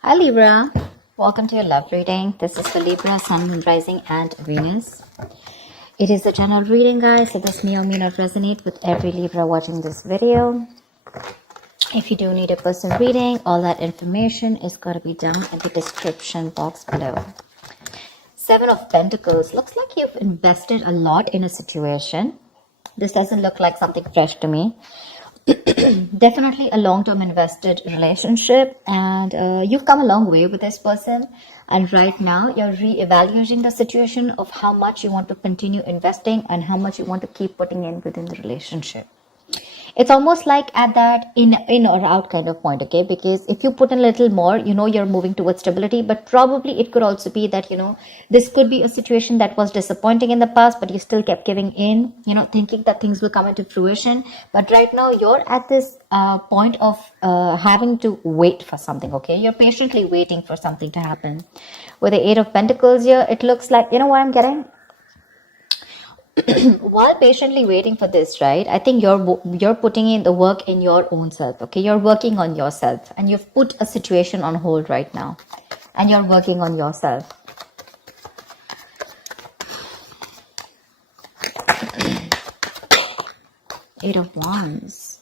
Hi Libra, welcome to your love reading. This is for Libra, Sun, Moon, Rising, and Venus. It is a general reading, guys, so this may or may not resonate with every Libra watching this video. If you do need a personal reading, all that information is going to be down in the description box below. Seven of Pentacles. Looks like you've invested a lot in a situation. This doesn't look like something fresh to me. Definitely a long-term invested relationship, and you've come a long way with this person, and right now you're re-evaluating the situation of how much you want to continue investing and how much you want to keep putting in within the relationship. It's almost like at that in or out kind of point, okay? Because if you put in a little more, you're moving towards stability, but probably it could also be that, this could be a situation that was disappointing in the past, but you still kept giving in, thinking that things will come into fruition. But right now you're at this point of having to wait for something, okay? You're patiently waiting for something to happen. With the Eight of Pentacles here, it looks like, what I'm getting? While patiently waiting for this, right, I think you're putting in the work in your own self, okay? You're working on yourself, and you've put a situation on hold right now, and you're working on yourself. Eight of Wands.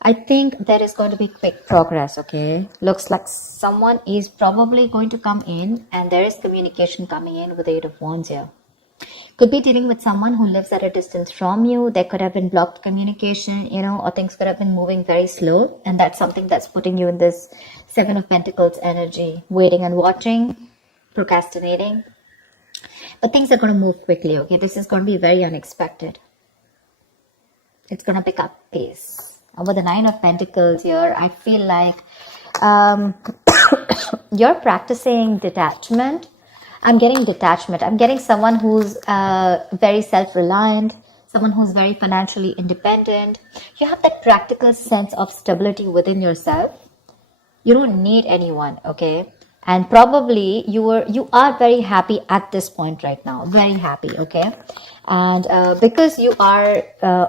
I think there is going to be quick progress, okay? Looks like someone is probably going to come in, and there is communication coming in with the Eight of Wands here. Could be dealing with someone who lives at a distance from you. There could have been blocked communication, or things could have been moving very slow. And that's something that's putting you in this Seven of Pentacles energy, waiting and watching, procrastinating. But things are going to move quickly, okay? This is going to be very unexpected. It's going to pick up pace. And with the Nine of Pentacles here, I feel like you're practicing detachment. I'm getting detachment. I'm getting someone who's very self-reliant, someone who's very financially independent. You have that practical sense of stability within yourself. You don't need anyone, okay? And probably you are very happy at this point right now. Very happy, okay? And because you are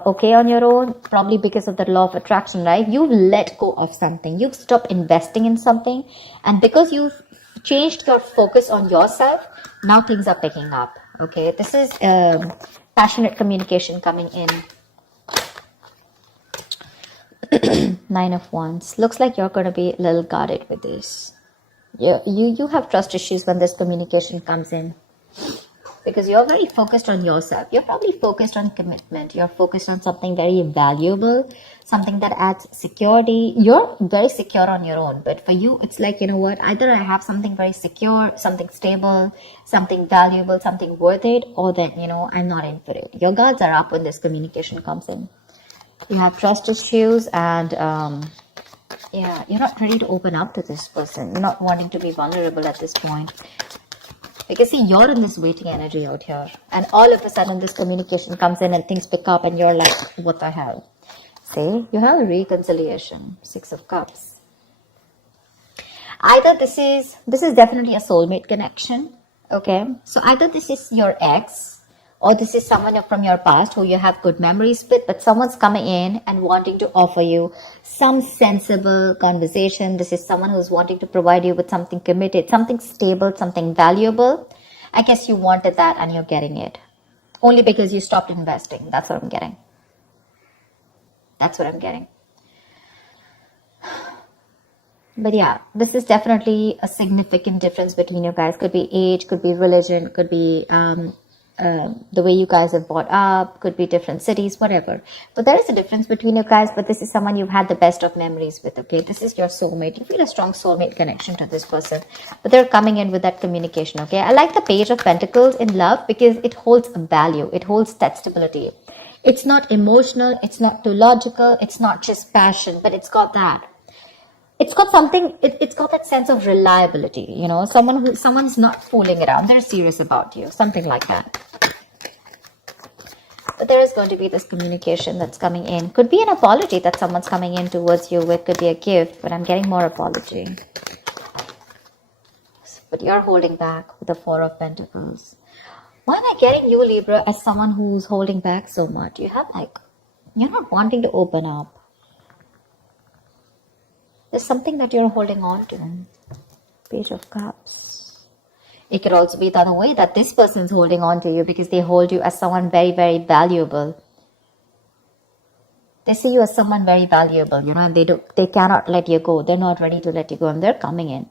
okay on your own, probably because of the law of attraction, right? You've let go of something. You've stopped investing in something. And because you've changed your focus on yourself, now things are picking up, okay? This is passionate communication coming in. Nine of Wands. Looks like you're going to be a little guarded with this. You have trust issues when this communication comes in, because you're very focused on yourself. You're probably focused on commitment. You're focused on something very valuable, something that adds security. You're very secure on your own, but for you, it's like, what? Either I have something very secure, something stable, something valuable, something worth it, or then, I'm not in for it. Your guards are up when this communication comes in. You have trust issues, and yeah, you're not ready to open up to this person. You're not wanting to be vulnerable at this point. Because see, you're in this waiting energy out here, and all of a sudden this communication comes in and things pick up, and you're like, what the hell? See, you have a reconciliation. Six of Cups. Either this is definitely a soulmate connection, okay? So either this is your ex, or this is someone from your past who you have good memories with, but someone's coming in and wanting to offer you some sensible conversation. This is someone who's wanting to provide you with something committed, something stable, something valuable. I guess you wanted that and you're getting it. Only because you stopped investing. That's what I'm getting. That's what I'm getting. But yeah, this is definitely a significant difference between you guys. Could be age, could be religion, could be the way you guys have brought up, could be different cities, whatever. But there is a difference between you guys, but this is someone you've had the best of memories with, okay? This is your soulmate. You feel a strong soulmate connection to this person, but they're coming in with that communication, okay? I like the Page of Pentacles in love because it holds a value. It holds that stability. It's not emotional. It's not too logical. It's not just passion, but it's got that. It's got something, it's got that sense of reliability, someone's not fooling around. They're serious about you, something like that. But there is going to be this communication that's coming in. Could be an apology that someone's coming in towards you with. Could be a gift, but I'm getting more apology. But you're holding back with the Four of Pentacles. Why am I getting you, Libra, as someone who's holding back so much? You're not wanting to open up. There's something that you're holding on to. Page of Cups. It could also be the other way, that this person is holding on to you because they hold you as someone very, very valuable. They see you as someone very valuable, and they cannot let you go. They're not ready to let you go, and they're coming in.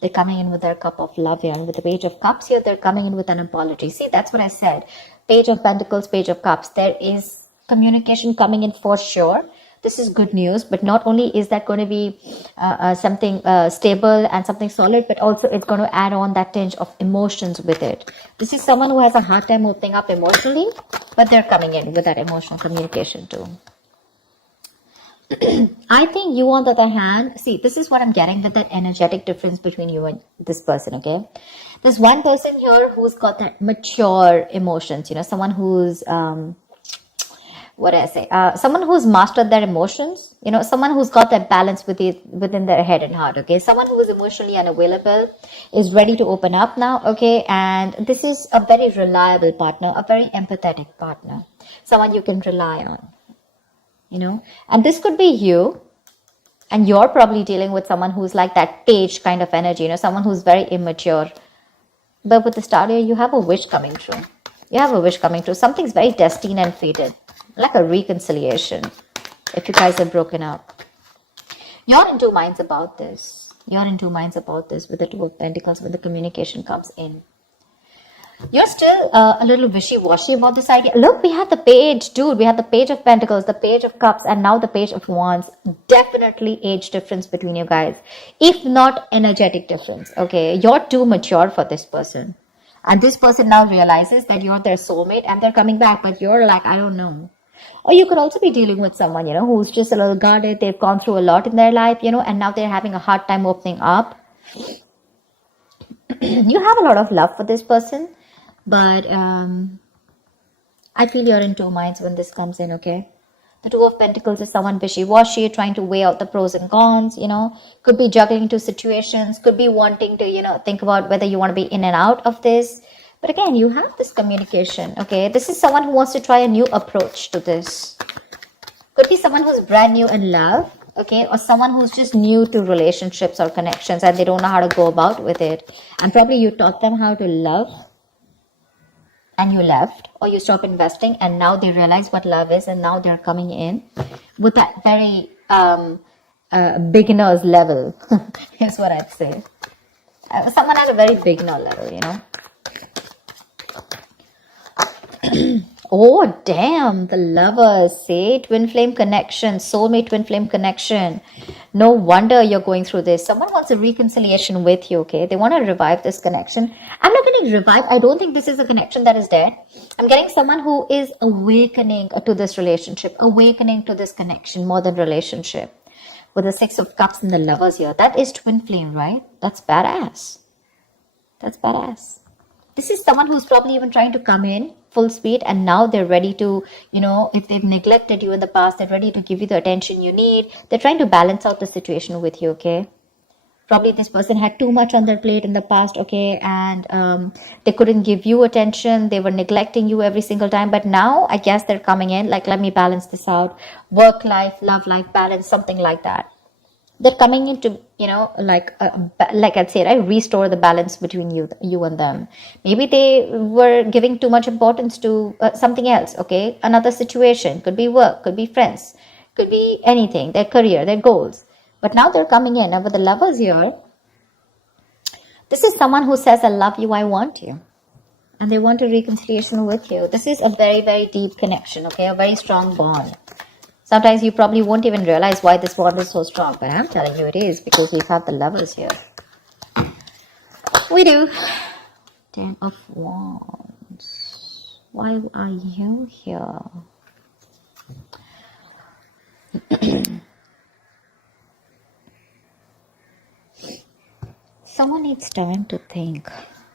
They're coming in with their cup of love here, and with the Page of Cups here, they're coming in with an apology. See, that's what I said. Page of Pentacles, Page of Cups. There is communication coming in for sure. This is good news, but not only is that going to be something stable and something solid, but also it's going to add on that tinge of emotions with it. This is someone who has a hard time opening up emotionally, but they're coming in with that emotional communication too. I think you, on the other hand, see, this is what I'm getting with that energetic difference between you and this person, okay? There's one person here who's got that mature emotions, someone who's, what do I say? Someone who's mastered their emotions, someone who's got that balance within their head and heart, okay? Someone who is emotionally unavailable is ready to open up now, okay? And this is a very reliable partner, a very empathetic partner, someone you can rely on. And this could be you, and you're probably dealing with someone who's like that page kind of energy, someone who's very immature. But with the star here, you have a wish coming true. You have a wish coming true. Something's very destined and fated, like a reconciliation. If you guys are broken up, you're in two minds about this. You're in two minds about this with the Two of Pentacles when the communication comes in. You're still a little wishy-washy about this idea. Look, we have the page, dude. We have the Page of Pentacles, the Page of Cups, and now the Page of Wands. Definitely age difference between you guys. If not energetic difference, okay? You're too mature for this person. And this person now realizes that you're their soulmate and they're coming back. But you're like, I don't know. Or you could also be dealing with someone, who's just a little guarded. They've gone through a lot in their life, and now they're having a hard time opening up. You have a lot of love for this person. But I feel you're in two minds when this comes in, okay? The Two of Pentacles is someone wishy-washy, trying to weigh out the pros and cons, Could be juggling two situations, could be wanting to, think about whether you want to be in and out of this. But again, you have this communication, okay? This is someone who wants to try a new approach to this. Could be someone who's brand new in love, okay? Or someone who's just new to relationships or connections and they don't know how to go about with it. And probably you taught them how to love, and you left, or you stopped investing, and now they realize what love is, and now they're coming in with that very beginner's level, is what I'd say. Someone at a very beginner level, Oh, damn, the Lovers, see? Twin flame connection, soulmate twin flame connection. No wonder you're going through this. Someone wants a reconciliation with you, okay? They want to revive this connection. I'm not getting revived. I don't think this is a connection that is dead. I'm getting someone who is awakening to this relationship, awakening to this connection more than relationship. With the Six of Cups and the Lovers here. That is twin flame, right? That's badass. That's badass. This is someone who's probably even trying to come in full speed, and now they're ready to, if they've neglected you in the past, they're ready to give you the attention you need. They're trying to balance out the situation with you, okay? Probably this person had too much on their plate in the past, okay? And they couldn't give you attention. They were neglecting you every single time. But now, I guess they're coming in, like, let me balance this out. Work life, love life balance, something like that. They're coming in to, like I'd say, right, restore the balance between you and them. Maybe they were giving too much importance to something else, okay? Another situation, could be work, could be friends, could be anything, their career, their goals. But now they're coming in. And with the Lovers here, this is someone who says, I love you, I want you. And they want a reconciliation with you. This is a very, very deep connection, okay? A very strong bond. Sometimes you probably won't even realize why this bond is so strong, but I'm telling you it is, because we have the Lovers here. We do. 10 of Wands. Why are you here? Someone needs time to think.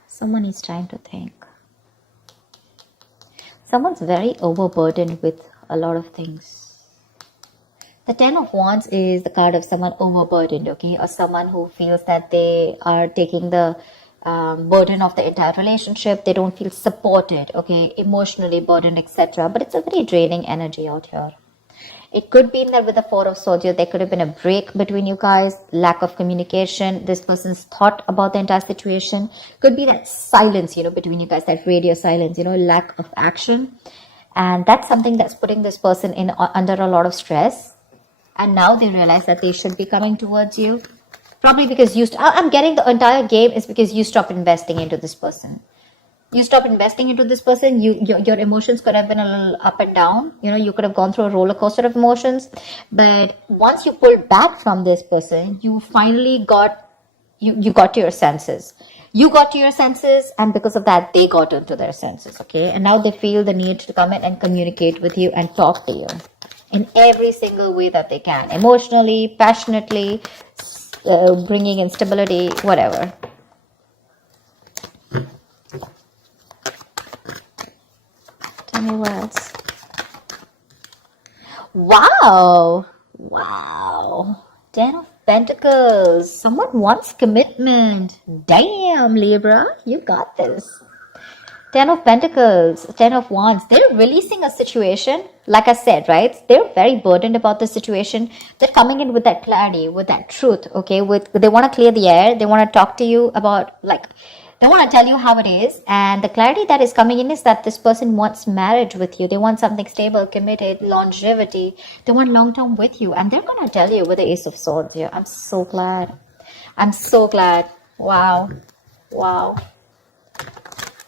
Someone needs time to think. Someone's very overburdened with a lot of things. The 10 of Wands is the card of someone overburdened, okay? Or someone who feels that they are taking the burden of the entire relationship. They don't feel supported, okay? Emotionally burdened, etc. But it's a very draining energy out here. It could be in there with the Four of Swords. There could have been a break between you guys, lack of communication. This person's thought about the entire situation. Could be that silence, between you guys, that radio silence, lack of action. And that's something that's putting this person in under a lot of stress. And now they realize that they should be coming towards you. Probably because I'm getting the entire game is because you stopped investing into this person. You stop investing into this person, your emotions could have been a little up and down. You could have gone through a roller coaster of emotions. But once you pulled back from this person, you finally you got to your senses. You got to your senses, and because of that, they got into their senses, okay? And now they feel the need to come in and communicate with you and talk to you in every single way that they can. Emotionally, passionately, bringing in stability, whatever. Tell me what else. Wow. 10 of Pentacles. Someone wants commitment. Damn, Libra, you got this. 10 of Pentacles, 10 of Wands. They're releasing a situation. Like I said, right? They're very burdened about the situation. They're coming in with that clarity, with that truth, okay? They want to clear the air. They want to talk to you about, they want to tell you how it is. And the clarity that is coming in is that this person wants marriage with you. They want something stable, committed, longevity. They want long-term with you. And they're going to tell you with the Ace of Swords here. I'm so glad. I'm so glad. Wow.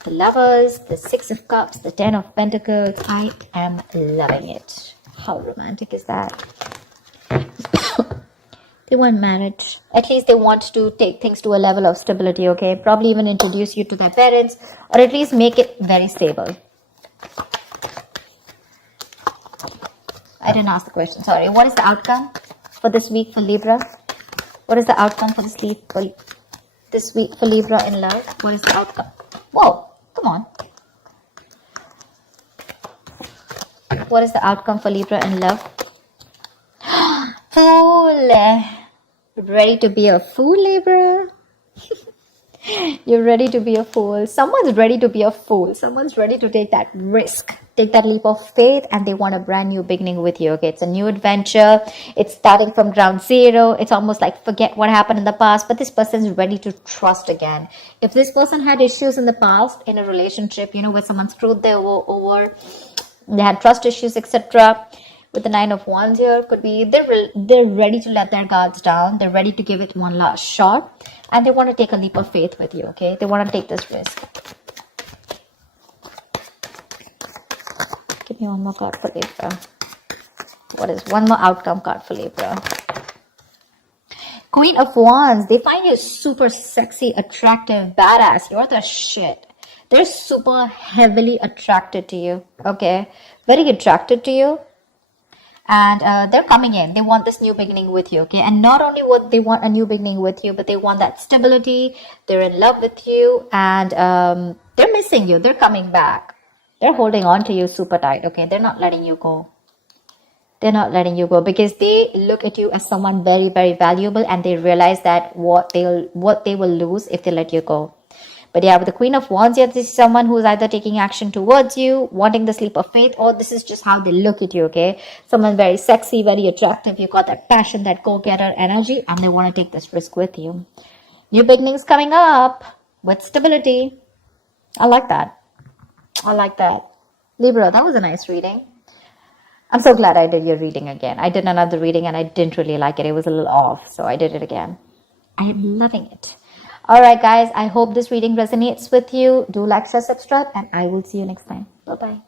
The Lovers, the Six of Cups, the 10 of Pentacles. I am loving it. How romantic is that? They want marriage. At least they want to take things to a level of stability, okay? Probably even introduce you to their parents, or at least make it very stable. I didn't ask the question, sorry. What is the outcome for this week for Libra? What is the outcome for this week for Libra in love? What is the outcome? Whoa, come on. What is the outcome for Libra in love? Fool. Ready to be a fool, Libra? You're ready to be a fool. Someone's ready to be a fool. Someone's ready to take that risk, take that leap of faith, and they want a brand new beginning with you. Okay, it's a new adventure. It's starting from ground zero. It's almost like forget what happened in the past, but this person's ready to trust again. If this person had issues in the past in a relationship, where someone screwed them over, they had trust issues, etc. With the Nine of Wands here, could be they're ready to let their guards down. They're ready to give it one last shot. And they want to take a leap of faith with you, okay? They want to take this risk. Give me one more card for Libra. What is one more outcome card for Libra? Queen of Wands. They find you super sexy, attractive, badass. You're the shit. They're super heavily attracted to you, okay? Very attracted to you. And they're coming in. They want this new beginning with you, okay? And not only what they want a new beginning with you, but they want that stability. They're in love with you, and they're missing you. They're coming back. They're holding on to you super tight, okay? They're not letting you go. They're not letting you go because they look at you as someone very, very valuable, and they realize that what they will lose if they let you go. But yeah, with the Queen of Wands here, this is someone who's either taking action towards you, wanting the leap of faith, or this is just how they look at you, okay? Someone very sexy, very attractive. You got that passion, that go-getter energy, and they want to take this risk with you. New beginnings coming up with stability. I like that. I like that. Libra, that was a nice reading. I'm so glad I did your reading again. I did another reading and I didn't really like it. It was a little off, so I did it again. I am loving it. Alright guys, I hope this reading resonates with you. Do like, share, subscribe, and I will see you next time. Bye-bye.